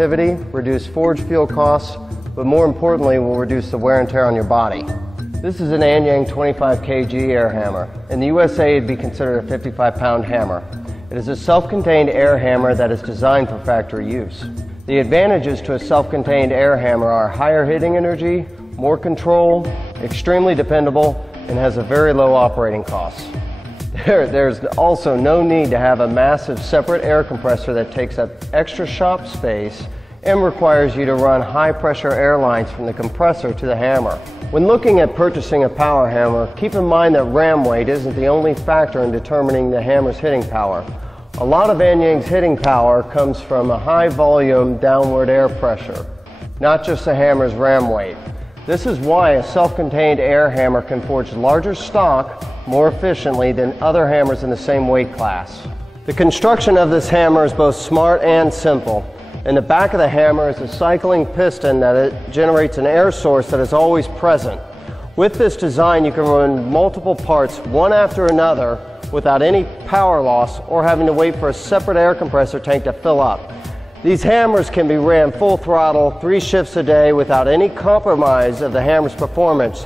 productivity, reduce forge fuel costs, but more importantly will reduce the wear and tear on your body. This is an anyang 25 kg air hammer. In the USA it'd be considered a 55-pound hammer. It is a self-contained air hammer that is designed for factory use. The advantages to a self-contained air hammer are higher hitting energy, more control, extremely dependable, and has a very low operating cost. There's also no need to have a massive separate air compressor that takes up extra shop space and requires you to run high-pressure air lines from the compressor to the hammer. When looking at purchasing a power hammer, keep in mind that ram weight isn't the only factor in determining the hammer's hitting power. A lot of anyang's hitting power comes from a high-volume downward air pressure, not just the hammer's ram weight. This is why a self-contained air hammer can forge larger stock more efficiently than other hammers in the same weight class. The construction of this hammer is both smart and simple. In the back of the hammer is a cycling piston that generates an air source that is always present. With this design, you can run multiple parts one after another without any power loss or having to wait for a separate air compressor tank to fill up. These hammers can be ran full throttle 3 shifts a day without any compromise of the hammer's performance,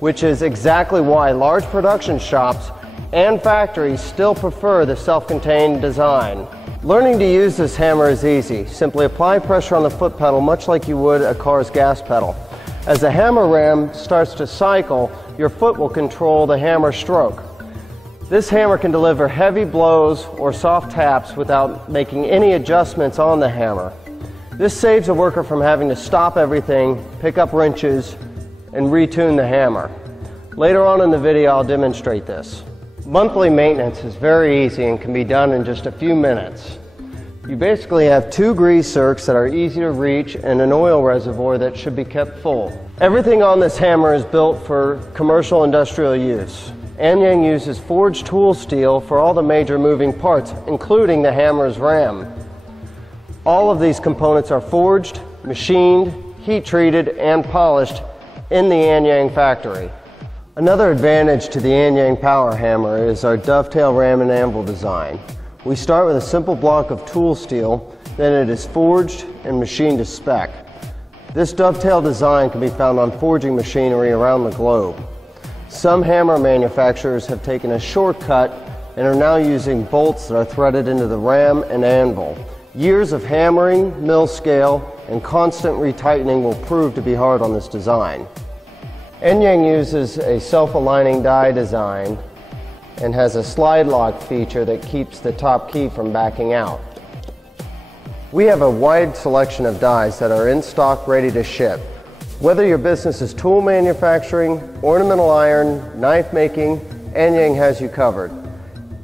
which is exactly why large production shops and factories still prefer the self-contained design. Learning to use this hammer is easy. Simply apply pressure on the foot pedal much like you would a car's gas pedal. As the hammer ram starts to cycle, your foot will control the hammer stroke. This hammer can deliver heavy blows or soft taps without making any adjustments on the hammer. This saves a worker from having to stop everything, pick up wrenches, and retune the hammer. Later on in the video I'll demonstrate this. Monthly maintenance is very easy and can be done in just a few minutes. You basically have 2 grease zerks that are easy to reach and an oil reservoir that should be kept full. Everything on this hammer is built for commercial industrial use. Anyang uses forged tool steel for all the major moving parts, including the hammer's ram. All of these components are forged, machined, heat treated, and polished in the anyang factory. Another advantage to the anyang power hammer is our dovetail ram and anvil design. We start with a simple block of tool steel, then it is forged and machined to spec. This dovetail design can be found on forging machinery around the globe. Some hammer manufacturers have taken a shortcut and are now using bolts that are threaded into the ram and anvil. Years of hammering, mill scale, and constant retightening will prove to be hard on this design. Anyang uses a self-aligning die design and has a slide lock feature that keeps the top key from backing out. We have a wide selection of dies that are in stock ready to ship. Whether your business is tool manufacturing, ornamental iron, knife making, Anyang has you covered.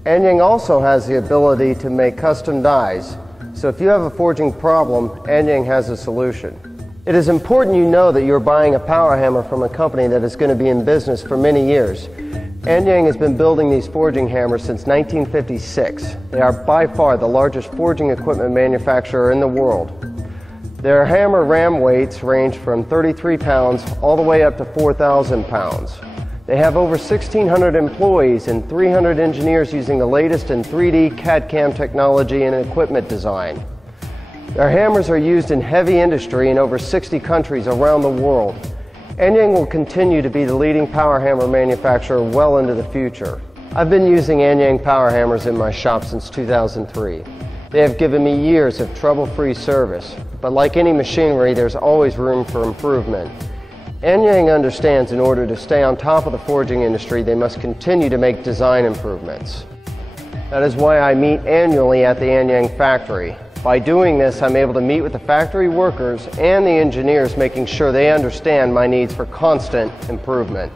Anyang also has the ability to make custom dies, so if you have a forging problem, Anyang has a solution. It is important you know that you're buying a power hammer from a company that is going to be in business for many years. Anyang has been building these forging hammers since 1956. They are by far the largest forging equipment manufacturer in the world. Their hammer ram weights range from 33 pounds all the way up to 4,000 pounds. They have over 1,600 employees and 300 engineers using the latest in 3D CAD/CAM technology and equipment design. Their hammers are used in heavy industry in over 60 countries around the world. Anyang will continue to be the leading power hammer manufacturer well into the future. I've been using Anyang power hammers in my shop since 2003. They have given me years of trouble-free service, but like any machinery, there's always room for improvement. Anyang understands in order to stay on top of the forging industry, they must continue to make design improvements. That is why I meet annually at the Anyang factory. By doing this, I'm able to meet with the factory workers and the engineers, making sure they understand my needs for constant improvement.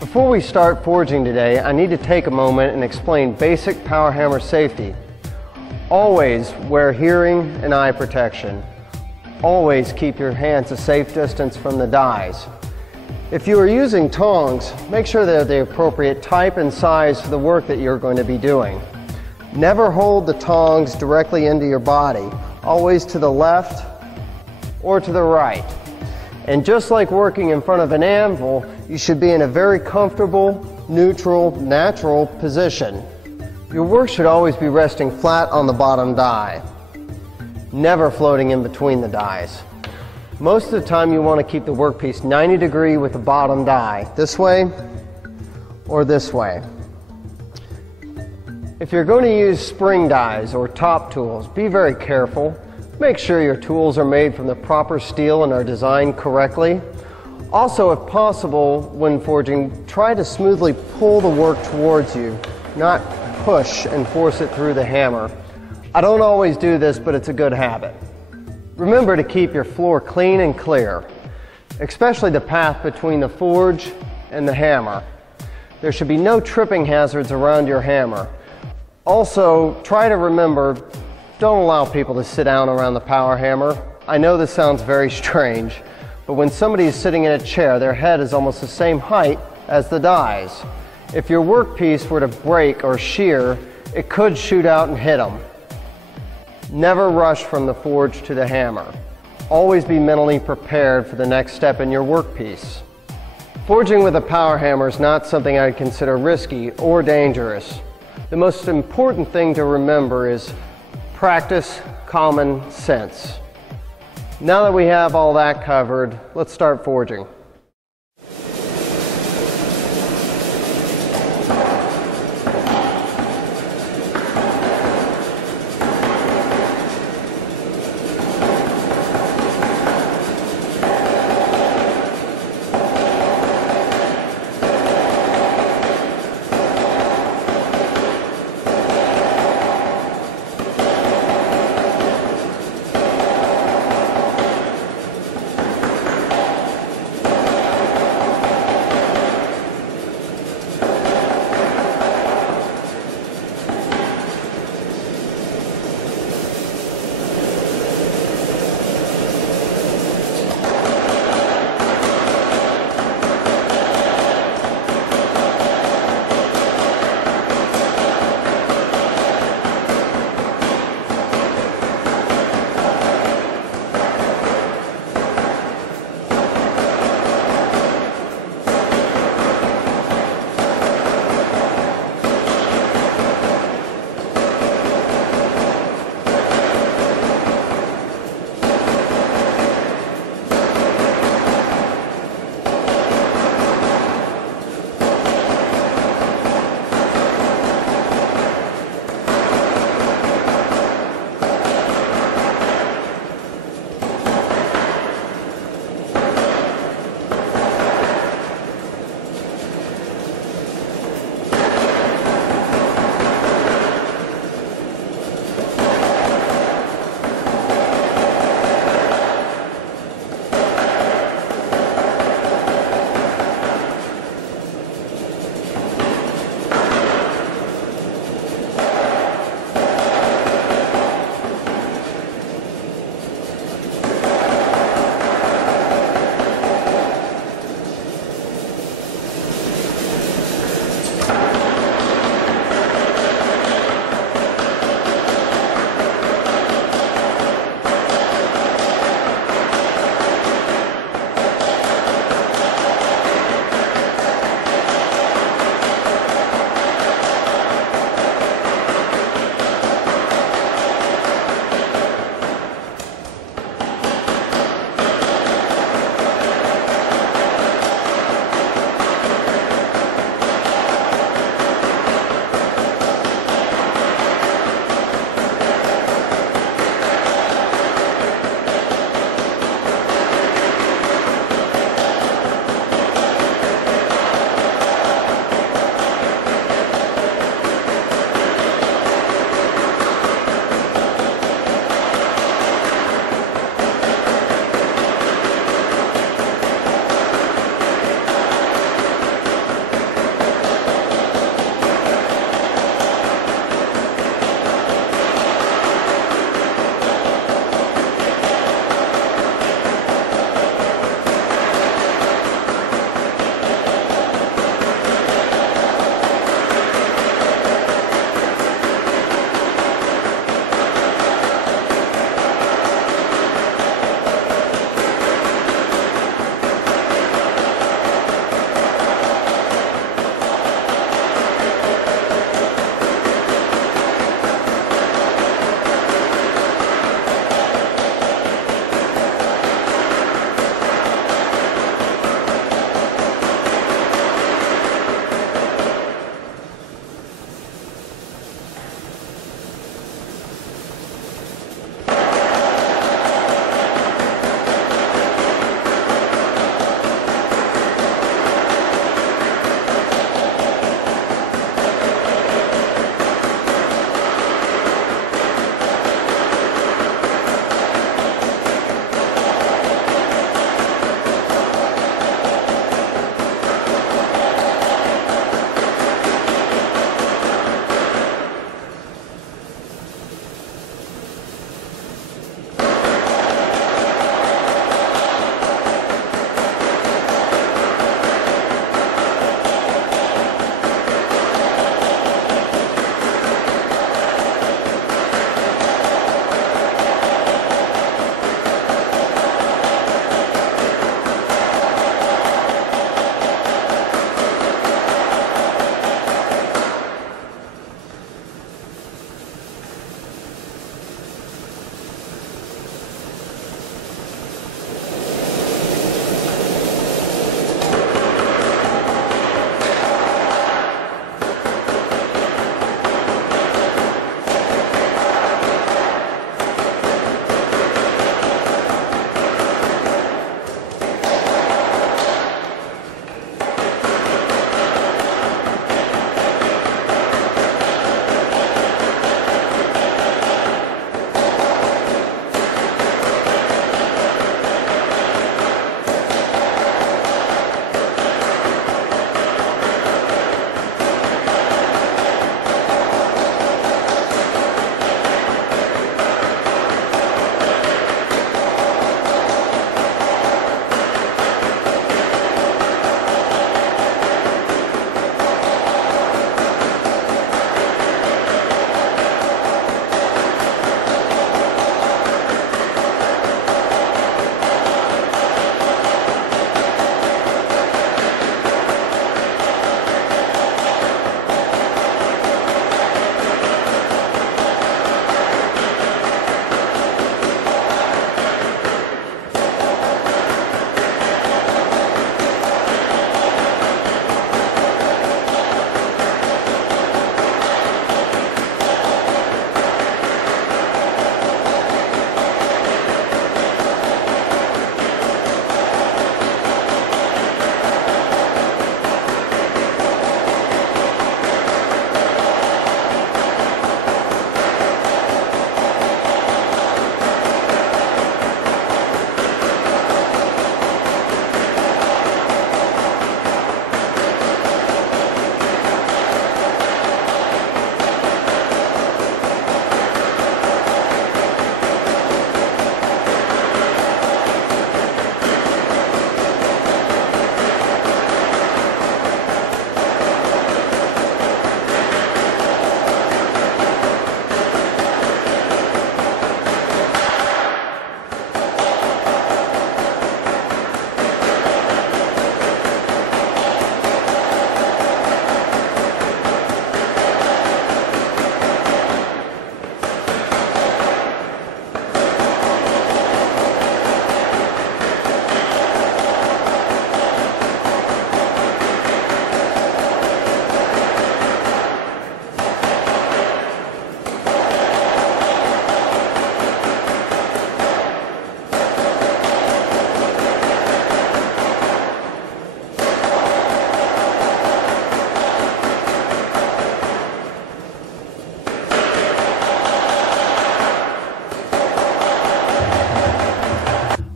Before we start forging today, I need to take a moment and explain basic power hammer safety. Always wear hearing and eye protection. Always keep your hands a safe distance from the dies. If you are using tongs, make sure they're the appropriate type and size for the work that you're going to be doing. Never hold the tongs directly into your body, always to the left or to the right. And just like working in front of an anvil, you should be in a very comfortable, neutral, natural position. Your work should always be resting flat on the bottom die. never floating in between the dies. Most of the time you want to keep the workpiece 90 degree with the bottom die, this way or this way. If you're going to use spring dies or top tools, be very careful. Make sure your tools are made from the proper steel and are designed correctly. Also, if possible, when forging, try to smoothly pull the work towards you, not push and force it through the hammer. I don't always do this, but it's a good habit. Remember to keep your floor clean and clear, especially the path between the forge and the hammer. There should be no tripping hazards around your hammer. Also, try to remember, don't allow people to sit down around the power hammer. I know this sounds very strange, but when somebody is sitting in a chair, their head is almost the same height as the dies. If your workpiece were to break or shear, it could shoot out and hit them. Never rush from the forge to the hammer. Always be mentally prepared for the next step in your workpiece. Forging with a power hammer is not something I'd consider risky or dangerous. The most important thing to remember is practice common sense. Now that we have all that covered, let's start forging.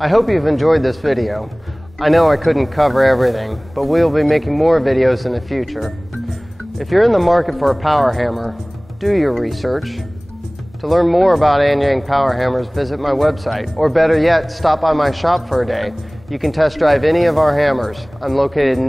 I hope you've enjoyed this video. I know I couldn't cover everything, but we'll be making more videos in the future. If you're in the market for a power hammer, do your research. To learn more about anyang power hammers, visit my website, or better yet, stop by my shop for a day. You can test drive any of our hammers. I'm located in